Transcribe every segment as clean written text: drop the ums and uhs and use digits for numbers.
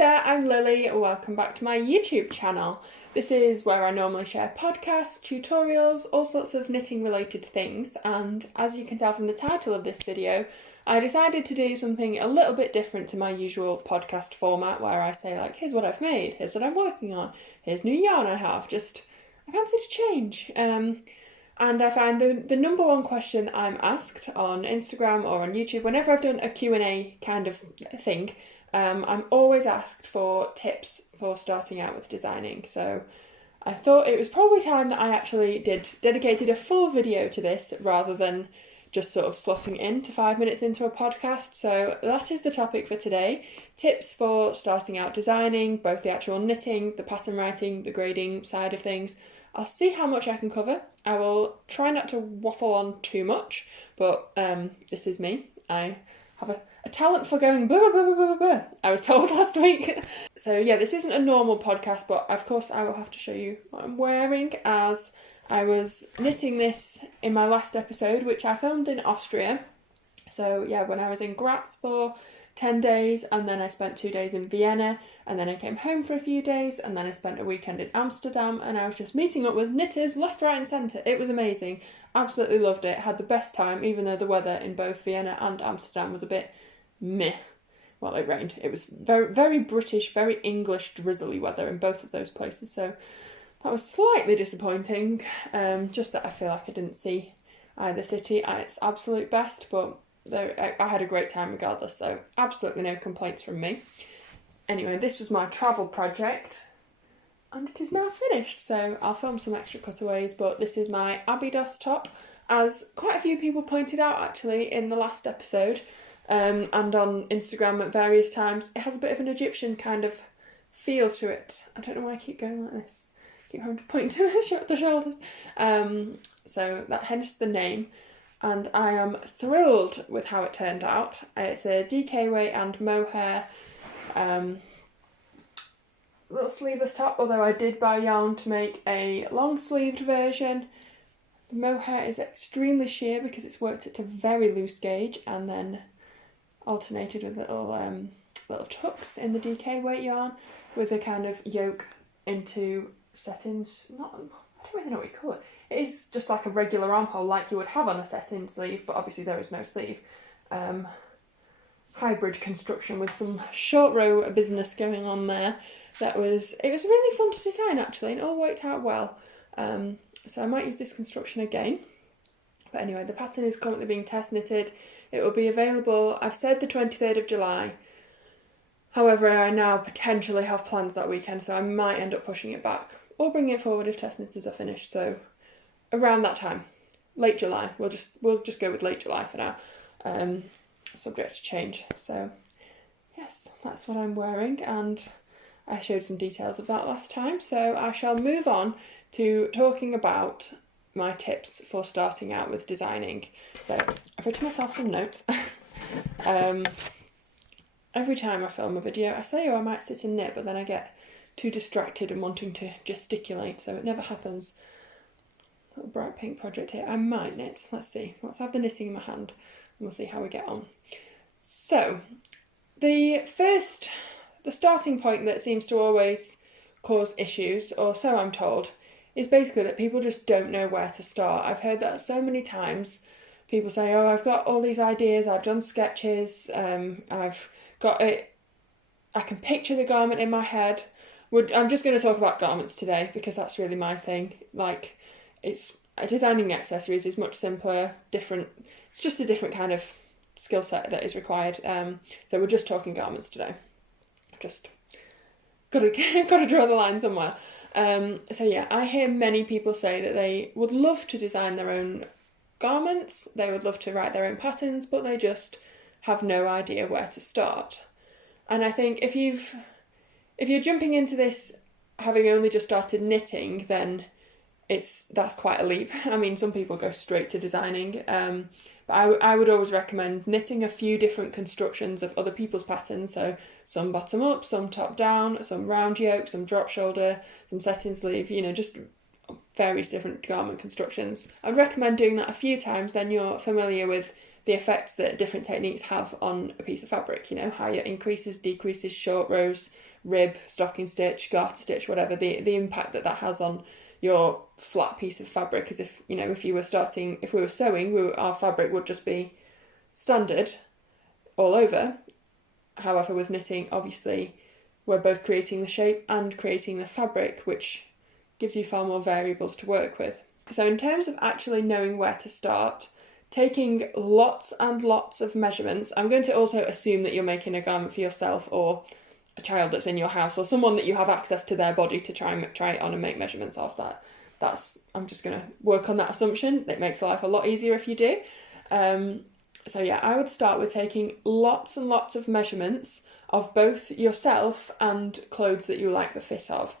there, I'm Lily. Welcome back to my YouTube channel. This is where I normally share podcasts, tutorials, all sorts of knitting related things, and as you can tell from the title of this video, I decided to do something a little bit different to my usual podcast format where I say like, here's what I've made, here's what I'm working on, here's new yarn I have, I fancied a change. And I find the number one question I'm asked on Instagram or on YouTube, whenever I've done a Q&A kind of thing, I'm always asked for tips for starting out with designing. So I thought it was probably time that I actually dedicated a full video to this rather than just sort of slotting into 5 minutes into a podcast. So that is the topic for today. Tips for starting out designing, both the actual knitting, the pattern writing, the grading side of things. I'll see how much I can cover. I will try not to waffle on too much, but this is me. I have a talent for going blah, blah, blah, blah, blah, blah, I was told last week. So yeah, this isn't a normal podcast, but of course I will have to show you what I'm wearing as I was knitting this in my last episode, which I filmed in Austria. So yeah, when I was in Graz for 10 days, and then I spent 2 days in Vienna, and then I came home for a few days, and then I spent a weekend in Amsterdam, and I was just meeting up with knitters left, right and centre. It was amazing. Absolutely loved it. Had the best time, even though the weather in both Vienna and Amsterdam was a bit meh. Well, it rained. It was very, very British, very English, drizzly weather in both of those places, so that was slightly disappointing. Just that I feel like I didn't see either city at its absolute best, but I had a great time regardless, so absolutely no complaints from me. Anyway, this was my travel project, and it is now finished, so I'll film some extra cutaways, but this is my Abydos top, as quite a few people pointed out actually in the last episode, and on Instagram at various times. It has a bit of an Egyptian kind of feel to it. I don't know why I keep going like this. I keep having to point to the shoulders. So that hence the name. And I am thrilled with how it turned out. It's a DK weight and mohair little sleeveless top, although I did buy yarn to make a long sleeved version. The mohair is extremely sheer because it's worked at a very loose gauge and then alternated with little tucks in the DK weight yarn with a kind of yoke into settings. I don't really know what you call it. It is just like a regular armhole like you would have on a set-in sleeve, but obviously there is no sleeve. Hybrid construction with some short row business going on there. It was really fun to design actually, and it all worked out well. So I might use this construction again. But anyway, the pattern is currently being test knitted. It will be available, I've said the 23rd of July. However, I now potentially have plans that weekend, so I might end up pushing it back or bringing it forward if test knitters are finished. So around that time, late July. We'll just go with late July for now, subject to change. So yes, that's what I'm wearing, and I showed some details of that last time. So I shall move on to talking about my tips for starting out with designing. So I've written myself some notes. Every time I film a video, I say, I might sit and knit, but then I get too distracted and wanting to gesticulate, so it never happens. Little bright pink project here. I might knit. Let's see. Let's have the knitting in my hand and we'll see how we get on. So the starting point that seems to always cause issues, or so I'm told, is basically that people just don't know where to start. I've heard that so many times. People say, I've got all these ideas, I've done sketches, I've got it, I can picture the garment in my head. I'm just going to talk about garments today because that's really my thing. Like, designing accessories is much simpler, different. It's just a different kind of skill set that is required. So we're just talking garments today. Just got to draw the line somewhere. So yeah, I hear many people say that they would love to design their own garments. They would love to write their own patterns, but they just have no idea where to start. And I think if you're jumping into this having only just started knitting, then that's quite a leap. I mean, some people go straight to designing, but I would always recommend knitting a few different constructions of other people's patterns. So some bottom up, some top down, some round yoke, some drop shoulder, some set-in sleeve, just various different garment constructions. I'd recommend doing that a few times, then you're familiar with the effects that different techniques have on a piece of fabric, how it increases, decreases, short rows, rib, stocking stitch, garter stitch, whatever, the impact that has on your flat piece of fabric is if we were sewing, our fabric would just be standard all over. However, with knitting, obviously, we're both creating the shape and creating the fabric, which gives you far more variables to work with. So in terms of actually knowing where to start, taking lots and lots of measurements, I'm going to also assume that you're making a garment for yourself or a child that's in your house or someone that you have access to their body to try it on and make measurements of that. I'm just going to work on that assumption. It makes life a lot easier if you do. So yeah, I would start with taking lots and lots of measurements of both yourself and clothes that you like the fit of.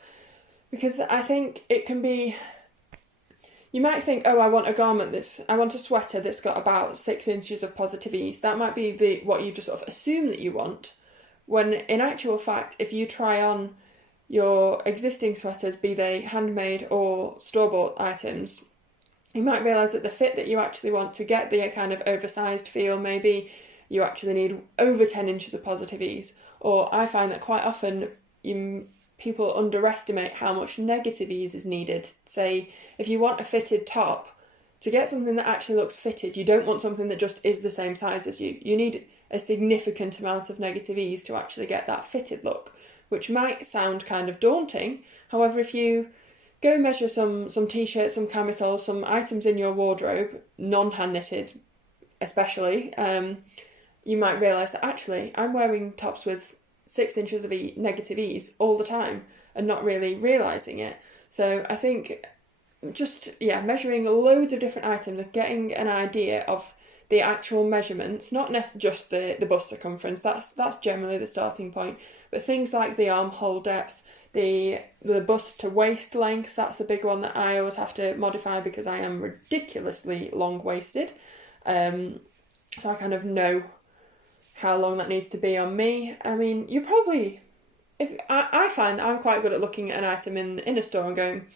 Because I think it can be, you might think, oh, I want a sweater that's got about 6 inches of positive ease. That might be what you just sort of assume that you want. When in actual fact, if you try on your existing sweaters, be they handmade or store-bought items, you might realise that the fit that you actually want to get the kind of oversized feel, maybe you actually need over 10 inches of positive ease. Or I find that quite often people underestimate how much negative ease is needed. Say, if you want a fitted top, to get something that actually looks fitted, you don't want something that just is the same size as you. You need a significant amount of negative ease to actually get that fitted look, which might sound kind of daunting. However, if you go measure some t-shirts, some camisoles, some items in your wardrobe, non-hand knitted especially, you might realise that actually I'm wearing tops with 6 inches of negative ease all the time and not really realising it. So I think measuring loads of different items and getting an idea of the actual measurements, not just the bust circumference, that's generally the starting point, but things like the armhole depth, the bust to waist length, that's a big one that I always have to modify because I am ridiculously long-waisted. So I kind of know how long that needs to be on me. I mean, you probably, I find that I'm quite good at looking at an item in a store and going,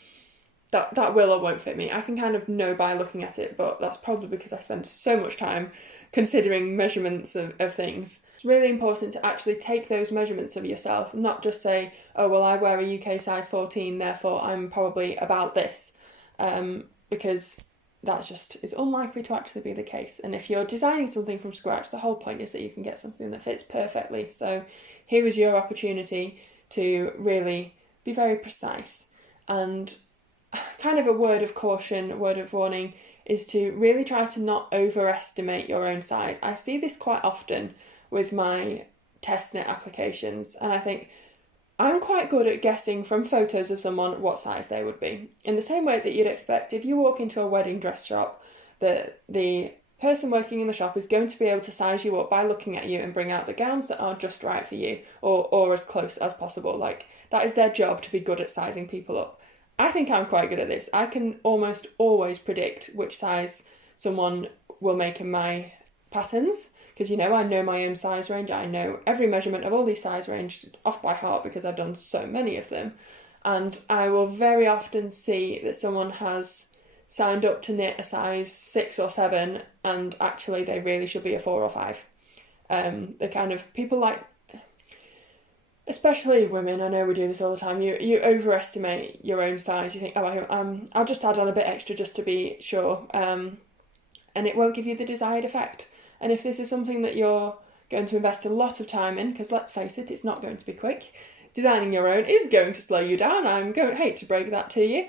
that will or won't fit me. I can kind of know by looking at it, but that's probably because I spend so much time considering measurements of things. It's really important to actually take those measurements of yourself, not just say, oh, well, I wear a UK size 14, therefore I'm probably about this, because that just is unlikely to actually be the case. And if you're designing something from scratch, the whole point is that you can get something that fits perfectly. So here is your opportunity to really be very precise. And kind of a word of caution, word of warning, is to really try to not overestimate your own size. I see this quite often with my test knit applications, and I think I'm quite good at guessing from photos of someone what size they would be. In the same way that you'd expect if you walk into a wedding dress shop, that the person working in the shop is going to be able to size you up by looking at you and bring out the gowns that are just right for you, or as close as possible. Like, that is their job, to be good at sizing people up. I think I'm quite good at this. I can almost always predict which size someone will make in my patterns, because I know my own size range. I know every measurement of all these size ranges off by heart because I've done so many of them. And I will very often see that someone has signed up to knit a size 6 or 7 and actually they really should be a 4 or 5. The kind of people like, especially women, I know we do this all the time, you overestimate your own size. You think, I'll just add on a bit extra just to be sure, and it won't give you the desired effect. And if this is something that you're going to invest a lot of time in, because let's face it, it's not going to be quick, designing your own is going to slow you down. Hate to break that to you,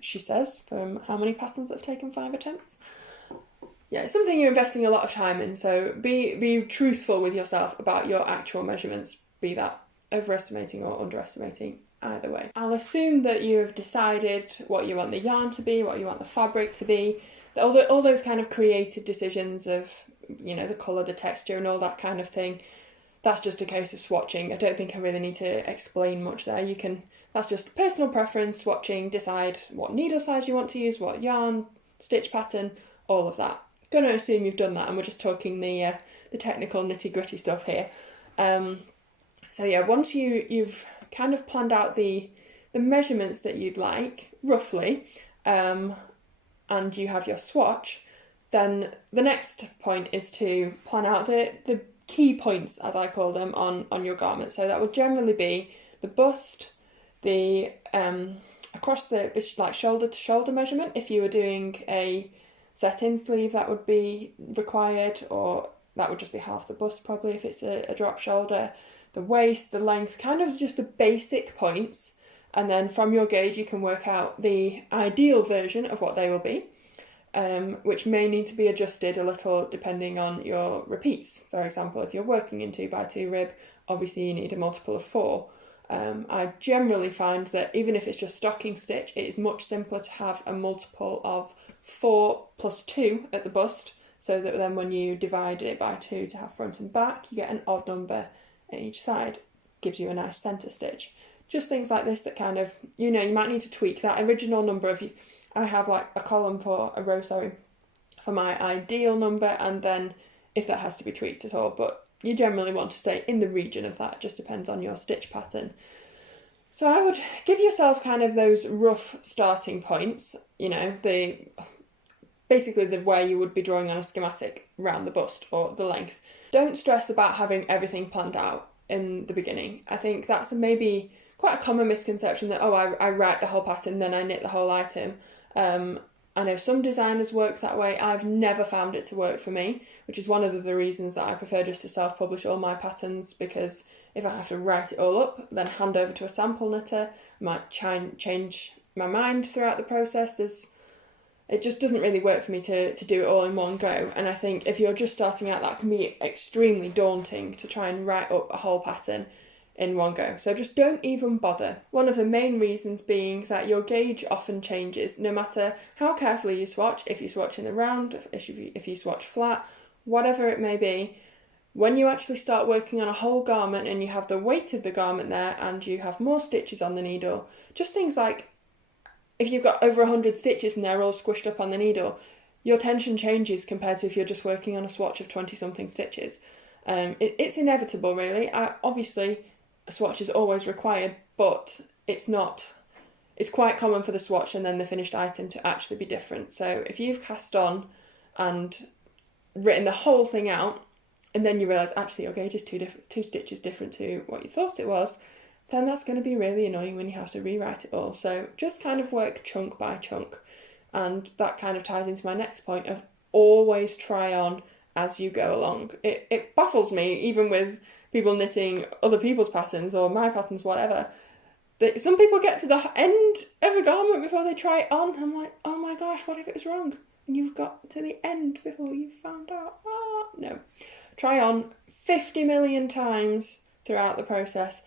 she says, from how many patterns that have taken 5 attempts. Yeah, it's something you're investing a lot of time in, so be truthful with yourself about your actual measurements, be that overestimating or underestimating, either way. I'll assume that you have decided what you want the yarn to be, what you want the fabric to be, all those kind of creative decisions of, the colour, the texture and all that kind of thing. That's just a case of swatching. I don't think I really need to explain much there. That's just personal preference, swatching, decide what needle size you want to use, what yarn, stitch pattern, all of that. Going to assume you've done that, and we're just talking the technical nitty-gritty stuff here. So yeah, once you've kind of planned out the measurements that you'd like, roughly, and you have your swatch, then the next point is to plan out the key points, as I call them, on your garment. So that would generally be the bust, the across the like shoulder to shoulder measurement. If you were doing a set-in sleeve, that would be required, or that would just be half the bust probably if it's a drop shoulder. The waist, the length, kind of just the basic points, and then from your gauge you can work out the ideal version of what they will be, which may need to be adjusted a little depending on your repeats. For example, if you're working in 2x2 rib, obviously you need a multiple of 4. I generally find that even if it's just stocking stitch, it is much simpler to have a multiple of 4 plus 2 at the bust, so that then when you divide it by 2 to have front and back, you get an odd number at each side. Gives you a nice centre stitch. Just things like this that kind of, you might need to tweak that original number of you. I have like a column for a row, for my ideal number, and then if that has to be tweaked at all, but you generally want to stay in the region of that. It just depends on your stitch pattern. So I would give yourself kind of those rough starting points, basically the way you would be drawing on a schematic around the bust or the length. Don't stress about having everything planned out in the beginning. I think that's maybe quite a common misconception that, I write the whole pattern, then I knit the whole item. I know some designers work that way. I've never found it to work for me, which is one of the reasons that I prefer just to self-publish all my patterns, because if I have to write it all up, then hand over to a sample knitter, I might change my mind throughout the process. It just doesn't really work for me to do it all in one go. And I think if you're just starting out, that can be extremely daunting to try and write up a whole pattern in one go. So just don't even bother. One of the main reasons being that your gauge often changes no matter how carefully you swatch. If you swatch in the round, if you swatch flat, whatever it may be, when you actually start working on a whole garment and you have the weight of the garment there and you have more stitches on the needle, just things like if you've got over 100 stitches and they're all squished up on the needle, your tension changes compared to if you're just working on a swatch of 20 something stitches. It's inevitable, really. Obviously a swatch is always required, but it's quite common for the swatch and then the finished item to actually be different. So if you've cast on and written the whole thing out, and then you realise actually your gauge is two stitches different to what you thought it was, then that's going to be really annoying when you have to rewrite it all. So just kind of work chunk by chunk. And that kind of ties into my next point of always try on as you go along. It baffles me, even with people knitting other people's patterns or my patterns, whatever, that some people get to the end of a garment before they try it on. I'm like, oh my gosh, what if it was wrong? And you've got to the end before you've found out. No. Try on 50 million times throughout the process.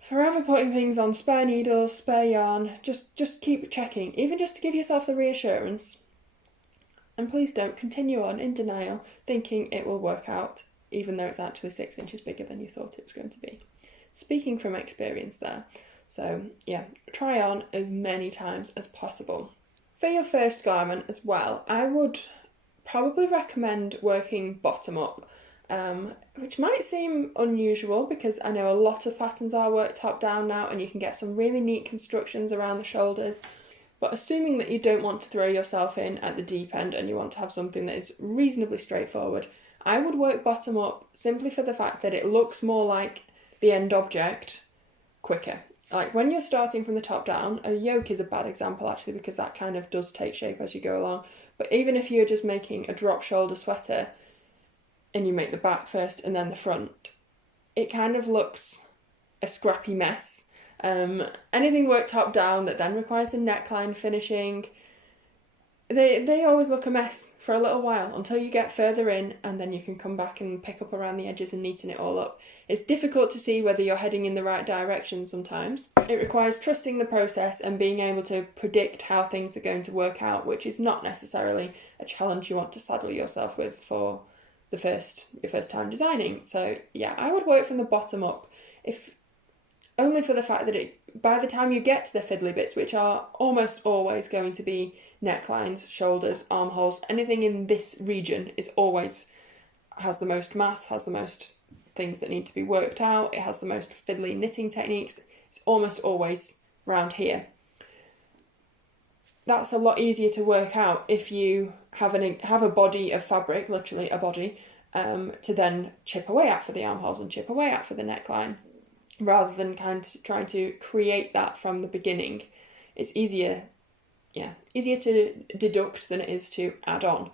Forever putting things on spare needles, spare yarn. Just keep checking, even just to give yourself the reassurance. And please don't continue on in denial, thinking it will work out, even though it's actually 6 inches bigger than you thought it was going to be. Speaking from experience there. So yeah, try on as many times as possible. For your first garment as well, I would probably recommend working bottom up, which might seem unusual because I know a lot of patterns are worked top down now and you can get some really neat constructions around the shoulders. But assuming that you don't want to throw yourself in at the deep end and you want to have something that is reasonably straightforward, I would work bottom up simply for the fact that it looks more like the end object quicker. Like when you're starting from the top down, a yoke is a bad example actually because that kind of does take shape as you go along. But even if you're just making a drop shoulder sweater and you make the back first and then the front, it kind of looks a scrappy mess. Anything worked top down that then requires the neckline finishing, they always look a mess for a little while until you get further in and then you can come back and pick up around the edges and neaten it all up. It's difficult to see whether you're heading in the right direction sometimes. It requires trusting the process and being able to predict how things are going to work out, which is not necessarily a challenge you want to saddle yourself with for your first time designing. So yeah, I would work from the bottom up, if only for the fact that by the time you get to the fiddly bits, which are almost always going to be necklines, shoulders, armholes, anything in this region has the most maths, has the most things that need to be worked out, it has the most fiddly knitting techniques. It's almost always round here. That's a lot easier to work out if you have a body of fabric, literally a body, to then chip away at for the armholes and chip away at for the neckline, rather than kind of trying to create that from the beginning. It's easier to deduct than it is to add on.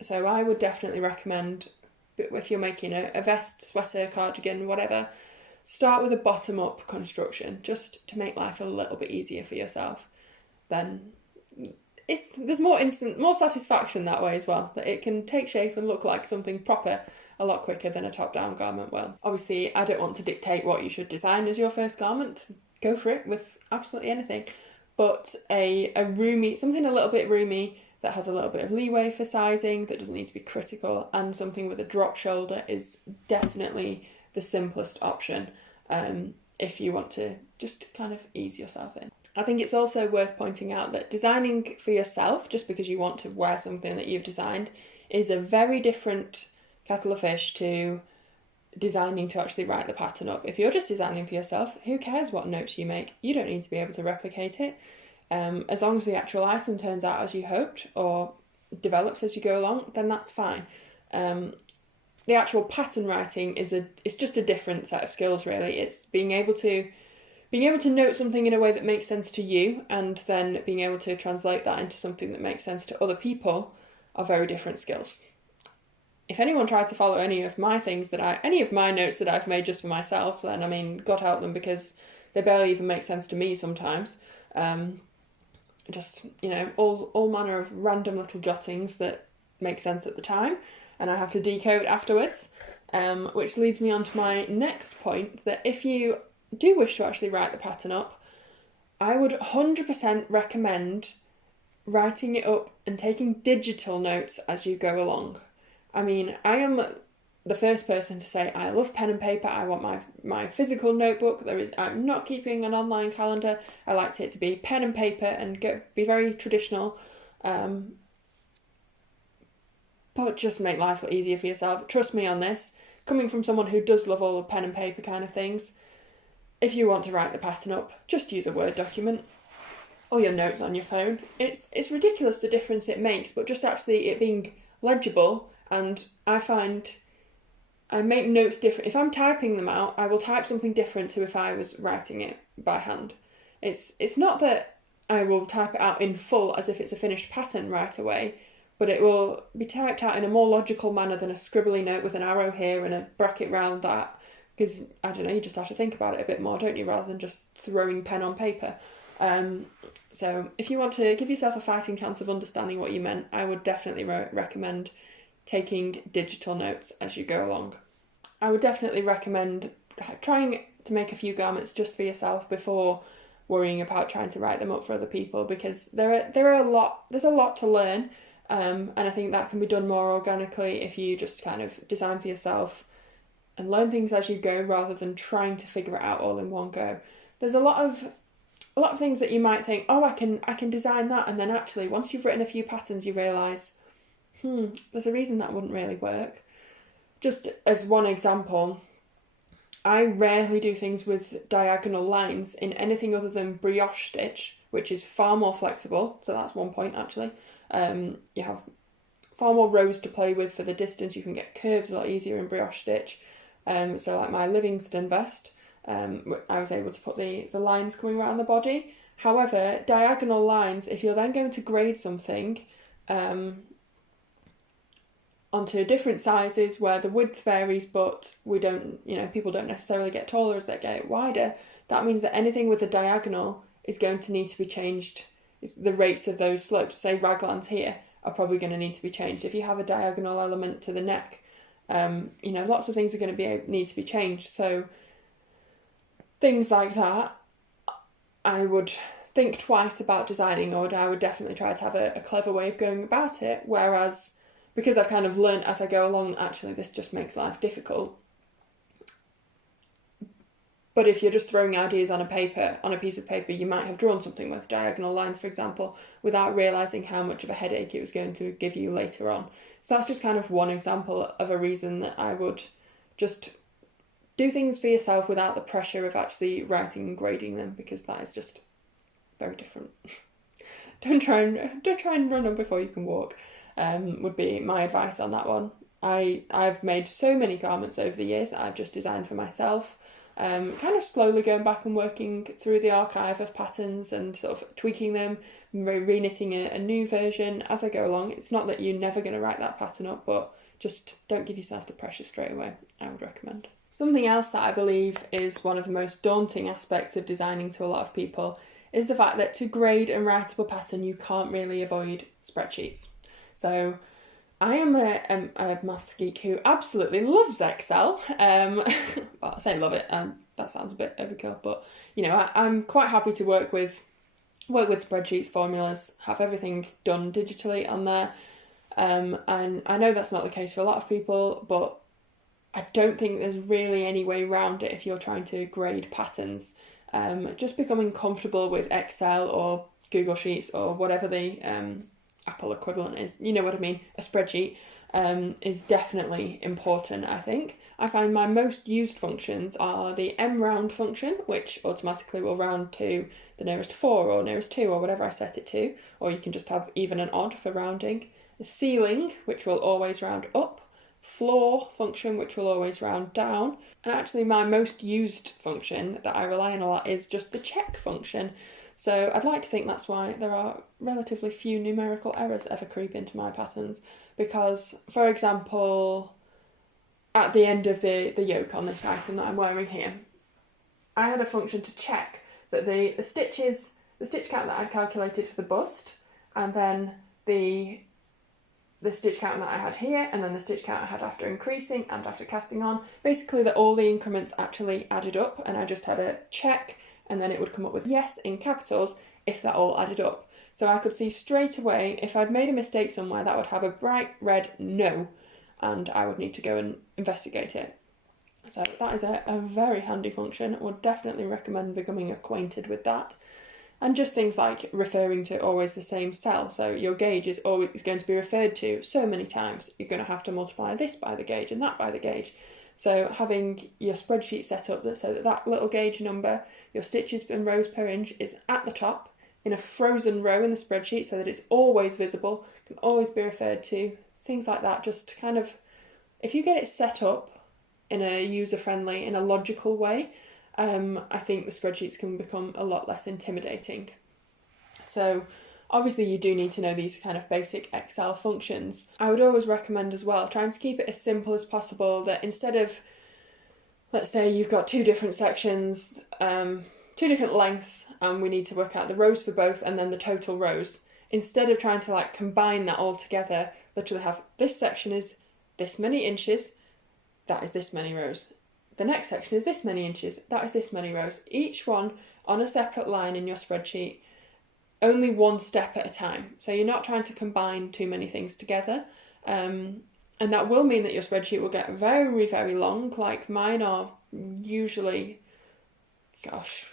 So I would definitely recommend, if you're making a vest, sweater, cardigan, whatever, start with a bottom-up construction, just to make life a little bit easier for yourself. Then there's more satisfaction that way as well, that it can take shape and look like something proper a lot quicker than a top-down garment will. Obviously, I don't want to dictate what you should design as your first garment. Go for it with absolutely anything. But a roomy, something a little bit roomy that has a little bit of leeway for sizing, that doesn't need to be critical, and something with a drop shoulder is definitely the simplest option if you want to just kind of ease yourself in. I think it's also worth pointing out that designing for yourself, just because you want to wear something that you've designed, is a very different kettle of fish to designing to actually write the pattern up. If you're just designing for yourself, who cares what notes you make? You don't need to be able to replicate it. As long as the actual item turns out as you hoped or develops as you go along, then that's fine. The actual pattern writing it's just a different set of skills, really. It's being able to note something in a way that makes sense to you, and then being able to translate that into something that makes sense to other people are very different skills. If anyone tried to follow any of my notes that I've made just for myself, then I mean, God help them, because they barely even make sense to me sometimes. Just, all manner of random little jottings that make sense at the time, and I have to decode afterwards, which leads me on to my next point, that if you do wish to actually write the pattern up, I would 100% recommend writing it up and taking digital notes as you go along. I mean, I am the first person to say I love pen and paper. I want my physical notebook. I'm not keeping an online calendar. I like it to be pen and paper and be very traditional. But just make life easier for yourself. Trust me on this. Coming from someone who does love all the pen and paper kind of things, if you want to write the pattern up, just use a Word document or your notes on your phone. It's ridiculous the difference it makes, but just actually it being legible. And I find I make notes different. If I'm typing them out, I will type something different to if I was writing it by hand. It's not that I will type it out in full as if it's a finished pattern right away, but it will be typed out in a more logical manner than a scribbly note with an arrow here and a bracket round that. Because, I don't know, you just have to think about it a bit more, don't you, rather than just throwing pen on paper. So if you want to give yourself a fighting chance of understanding what you meant, I would definitely recommend taking digital notes as you go along. I would definitely recommend trying to make a few garments just for yourself before worrying about trying to write them up for other people, because there's a lot to learn, and I think that can be done more organically if you just kind of design for yourself and learn things as you go, rather than trying to figure it out all in one go. There's a lot of things that you might think, oh, I can design that, and then actually once you've written a few patterns you realise, there's a reason that wouldn't really work. Just as one example, I rarely do things with diagonal lines in anything other than brioche stitch, which is far more flexible. So that's one point actually. You have far more rows to play with for the distance. You can get curves a lot easier in brioche stitch. So like my Livingston vest, I was able to put the lines coming around the body. However, diagonal lines, if you're then going to grade something onto different sizes where the width varies, but people don't necessarily get taller as they get wider, that means that anything with a diagonal is going to need to be changed. The rates of those slopes, say raglans here, are probably going to need to be changed. If you have a diagonal element to the neck, lots of things are going to need to be changed. So things like that, I would think twice about designing, or I would definitely try to have a clever way of going about it. Whereas, because I've kind of learned as I go along, actually this just makes life difficult. But if you're just throwing ideas on a piece of paper, you might have drawn something with diagonal lines, for example, without realising how much of a headache it was going to give you later on. So that's just kind of one example of a reason that I would just do things for yourself without the pressure of actually writing and grading them, because that is just very different. Don't try and run on before you can walk, would be my advice on that one. I've made so many garments over the years that I've just designed for myself. Kind of slowly going back and working through the archive of patterns and sort of tweaking them, re-knitting a new version as I go along. It's not that you're never going to write that pattern up, but just don't give yourself the pressure straight away, I would recommend. Something else that I believe is one of the most daunting aspects of designing to a lot of people is the fact that to grade and write up a pattern, you can't really avoid spreadsheets. So I am a maths geek who absolutely loves Excel. Well, I say love it, that sounds a bit overkill, but I'm quite happy to work with spreadsheets, formulas, have everything done digitally on there. And I know that's not the case for a lot of people, but I don't think there's really any way around it if you're trying to grade patterns. Just becoming comfortable with Excel or Google Sheets or whatever the Apple equivalent is, you know what I mean, a spreadsheet, is definitely important, I think. I find my most used functions are the mRound function, which automatically will round to the nearest 4 or nearest 2 or whatever I set it to, or you can just have even and odd for rounding. The ceiling, which will always round up. Floor function, which will always round down. And actually my most used function that I rely on a lot is just the check function. So I'd like to think that's why there are relatively few numerical errors ever creep into my patterns, because, for example, at the end of the yoke on this item that I'm wearing here, I had a function to check that the stitch count that I'd calculated for the bust, and then the stitch count that I had here, and then the stitch count I had after increasing and after casting on, basically that all the increments actually added up, and I just had a check, and then it would come up with yes in capitals if that all added up. So I could see straight away if I'd made a mistake somewhere, that would have a bright red no, and I would need to go and investigate it. So that is a very handy function. I would definitely recommend becoming acquainted with that. And just things like referring to always the same cell. So your gauge is always going to be referred to so many times. You're going to have to multiply this by the gauge and that by the gauge. So having your spreadsheet set up so that little gauge number, your stitches and rows per inch, is at the top in a frozen row in the spreadsheet so that it's always visible, can always be referred to, things like that. Just kind of, if you get it set up in a user-friendly, in a logical way, I think the spreadsheets can become a lot less intimidating. So obviously you do need to know these kind of basic Excel functions. I would always recommend as well trying to keep it as simple as possible, that instead of, let's say you've got two different sections, two different lengths, and we need to work out the rows for both and then the total rows. Instead of trying to combine that all together, literally have this section is this many inches, that is this many rows. The next section is this many inches, that is this many rows. Each one on a separate line in your spreadsheet, only one step at a time. So you're not trying to combine too many things together. And that will mean that your spreadsheet will get very, very long. Like mine are usually, gosh,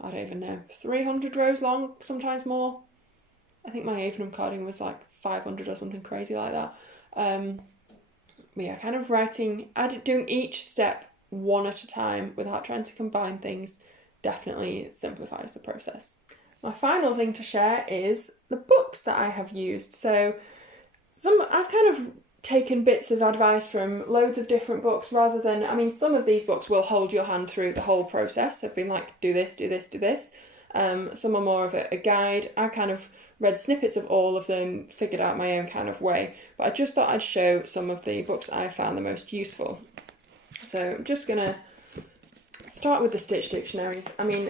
I don't even know, 300 rows long, sometimes more. I think my Avenham carding was 500 or something crazy like that. But yeah, kind of doing each step one at a time without trying to combine things definitely simplifies the process. My final thing to share is the books that I have used. So I've kind of taken bits of advice from loads of different books rather than, some of these books will hold your hand through the whole process. I've been do this, do this, do this. Some are more of a guide. I kind of read snippets of all of them, figured out my own kind of way, but I just thought I'd show some of the books I found the most useful. So I'm just going to start with the stitch dictionaries.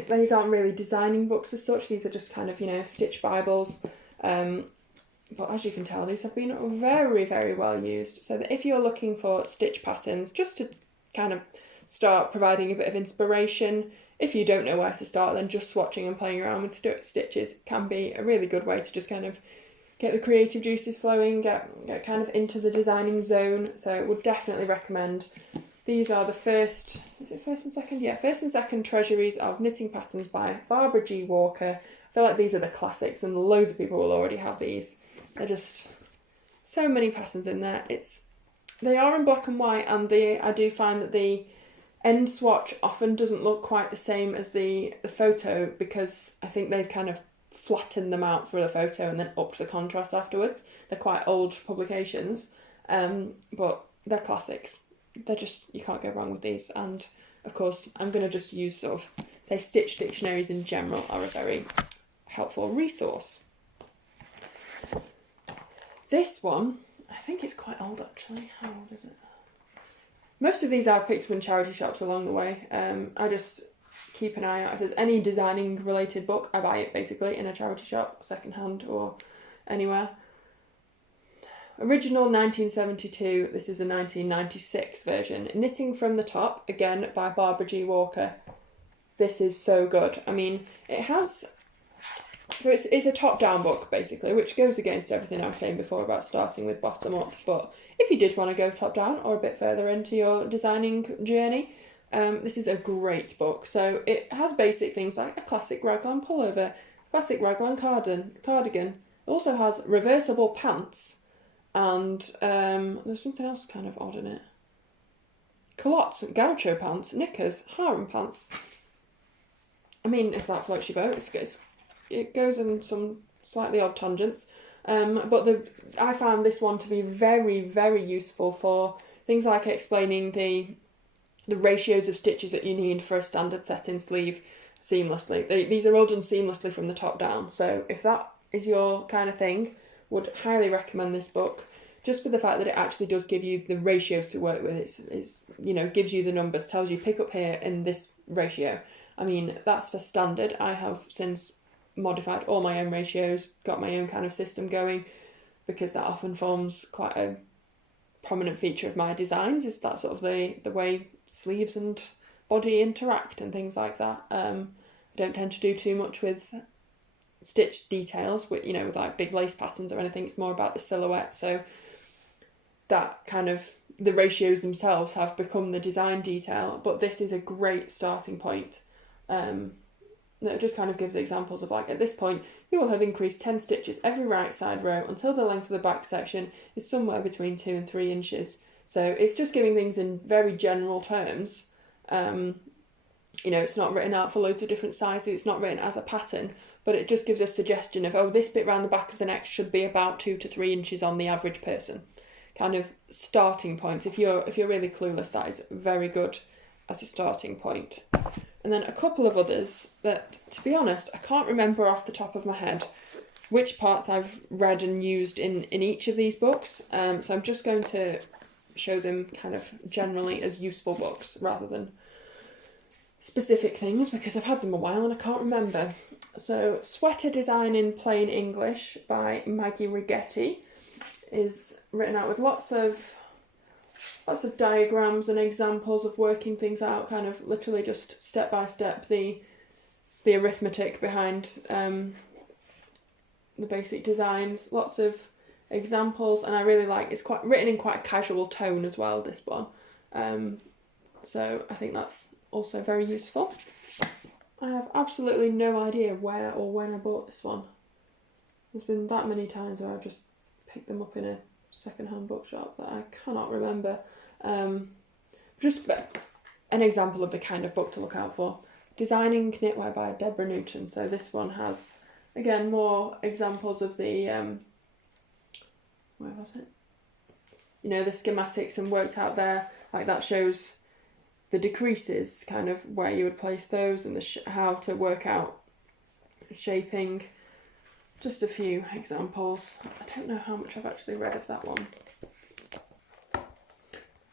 These aren't really designing books as such, these are just kind of, stitch bibles. But as you can tell, these have been very, very well used. So that if you're looking for stitch patterns, just to kind of start providing a bit of inspiration, if you don't know where to start, then just swatching and playing around with stitches can be a really good way to just kind of get the creative juices flowing, get kind of into the designing zone. So I would definitely recommend. These are the first and second? Yeah, first and second treasuries of knitting patterns by Barbara G. Walker. I feel like these are the classics and loads of people will already have these. They're just so many patterns in there. They are in black and white, and I do find that the end swatch often doesn't look quite the same as the photo, because I think they've kind of flattened them out for the photo and then upped the contrast afterwards. They're quite old publications, but they're classics. They're just, you can't go wrong with these. And of course, I'm going to just use sort of, say, stitch dictionaries in general are a very helpful resource. This one, I think it's quite old actually. How old is it? Most of these I've picked up in charity shops along the way. I just keep an eye out. If there's any designing related book, I buy it basically in a charity shop, secondhand or anywhere. Original 1972, this is a 1996 version. Knitting from the Top, again by Barbara G. Walker. This is so good. I mean, it has... So it's a top-down book, basically, which goes against everything I was saying before about starting with bottom-up. But if you did want to go top-down or a bit further into your designing journey, this is a great book. So it has basic things like a classic raglan pullover, classic raglan cardigan. It also has reversible pants, and there's something else kind of odd in it. Culottes, gaucho pants, knickers, harem pants. I mean, if that floats your boat, it goes in some slightly odd tangents. But I found this one to be very, very useful for things like explaining the ratios of stitches that you need for a standard set-in sleeve seamlessly. These are all done seamlessly from the top down. So if that is your kind of thing, would highly recommend this book, just for the fact that it actually does give you the ratios to work with. It's gives you the numbers, tells you pick up here in this ratio. I mean, that's for standard. I have since modified all my own ratios, got my own kind of system going, because that often forms quite a prominent feature of my designs, is that sort of the way sleeves and body interact and things like that. I don't tend to do too much with stitch details with like big lace patterns or anything. It's more about the silhouette, so that kind of the ratios themselves have become the design detail, but this is a great starting point. That just kind of gives examples of like, at this point you will have increased 10 stitches every right side row until the length of the back section is somewhere between 2 and 3 inches. So it's just giving things in very general terms. It's not written out for loads of different sizes, it's not written as a pattern, but it just gives a suggestion of, this bit around the back of the neck should be about 2 to 3 inches on the average person. Kind of starting points. If you're really clueless, that is very good as a starting point. And then a couple of others that, to be honest, I can't remember off the top of my head which parts I've read and used in each of these books. So I'm just going to show them kind of generally as useful books rather than specific things, because I've had them a while and I can't remember. So Sweater Design in Plain English by Maggie Righetti is written out with lots of diagrams and examples of working things out, kind of literally just step by step the arithmetic behind the basic designs. Lots of examples, and I really like it's quite written in quite a casual tone as well, this one. So I think that's also very useful. I have absolutely no idea where or when I bought this one. There's been that many times where I've just picked them up in a second-hand bookshop that I cannot remember. Just an example of the kind of book to look out for. Designing Knitwear by Deborah Newton. So this one has, again, more examples of the, where was it? The schematics and worked out there. Like that shows the decreases, kind of where you would place those, and how to work out shaping. Just a few examples. I don't know how much I've actually read of that one.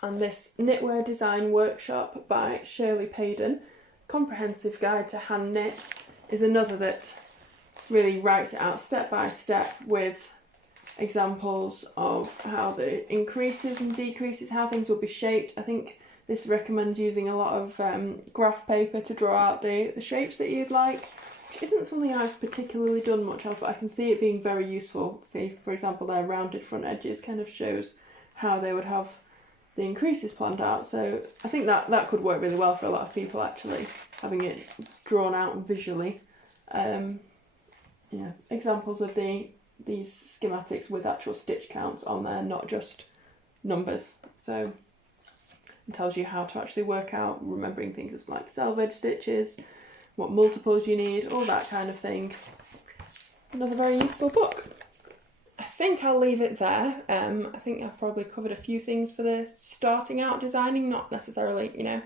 And this Knitwear Design Workshop by Shirley Payden, Comprehensive Guide to Hand Knits, is another that really writes it out step by step with examples of how the increases and decreases, how things will be shaped. I think this recommends using a lot of graph paper to draw out the shapes that you'd like. Which isn't something I've particularly done much of, but I can see it being very useful. See, for example, their rounded front edges kind of shows how they would have the increases planned out. So I think that could work really well for a lot of people, actually, having it drawn out visually. Examples of these schematics with actual stitch counts on there, not just numbers. So it tells you how to actually work out, remembering things like selvage stitches, what multiples you need, all that kind of thing. Another very useful book. I think I'll leave it there. I think I've probably covered a few things for the starting out designing, not necessarily,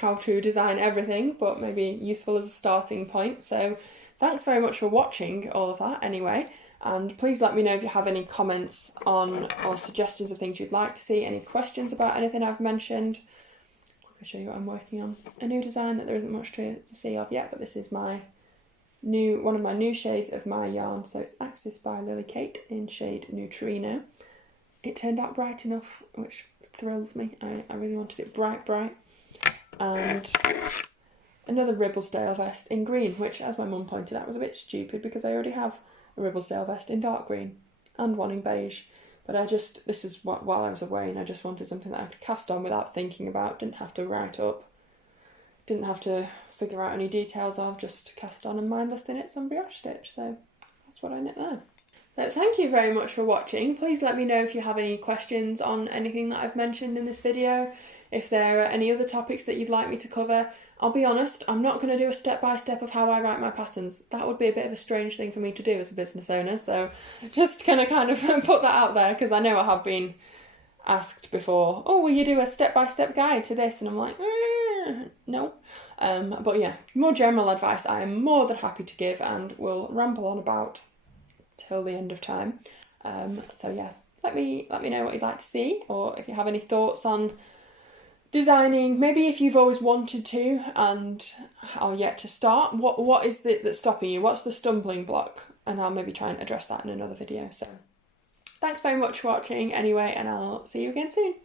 how to design everything, but maybe useful as a starting point. So thanks very much for watching all of that anyway. And please let me know if you have any comments on or suggestions of things you'd like to see, any questions about anything I've mentioned. I'll show you what I'm working on. A new design that there isn't much to see of yet, but this is one of my new shades of my yarn. So it's Axis by Lily Kate in shade Neutrino. It turned out bright enough, which thrills me. I really wanted it bright. And another Ribblesdale vest in green, which, as my mum pointed out, was a bit stupid because I already have a Ribblesdale vest in dark green and one in beige. But this is while I was away, and I just wanted something that I could cast on without thinking about, didn't have to write up, didn't have to figure out any details of, just cast on and mindless in it some brioche stitch. So that's what I knit there. So thank you very much for watching. Please let me know if you have any questions on anything that I've mentioned in this video. If there are any other topics that you'd like me to cover. I'll be honest, I'm not going to do a step-by-step of how I write my patterns. That would be a bit of a strange thing for me to do as a business owner, so just kind of put that out there, because I know I have been asked before, oh, will you do a step-by-step guide to this? And I'm like, no. But yeah, more general advice I am more than happy to give, and will ramble on about till the end of time. So yeah, let me know what you'd like to see, or if you have any thoughts on designing, maybe if you've always wanted to and are yet to start, what is it that's stopping you? What's the stumbling block? And I'll maybe try and address that in another video. So thanks very much for watching anyway, and I'll see you again soon.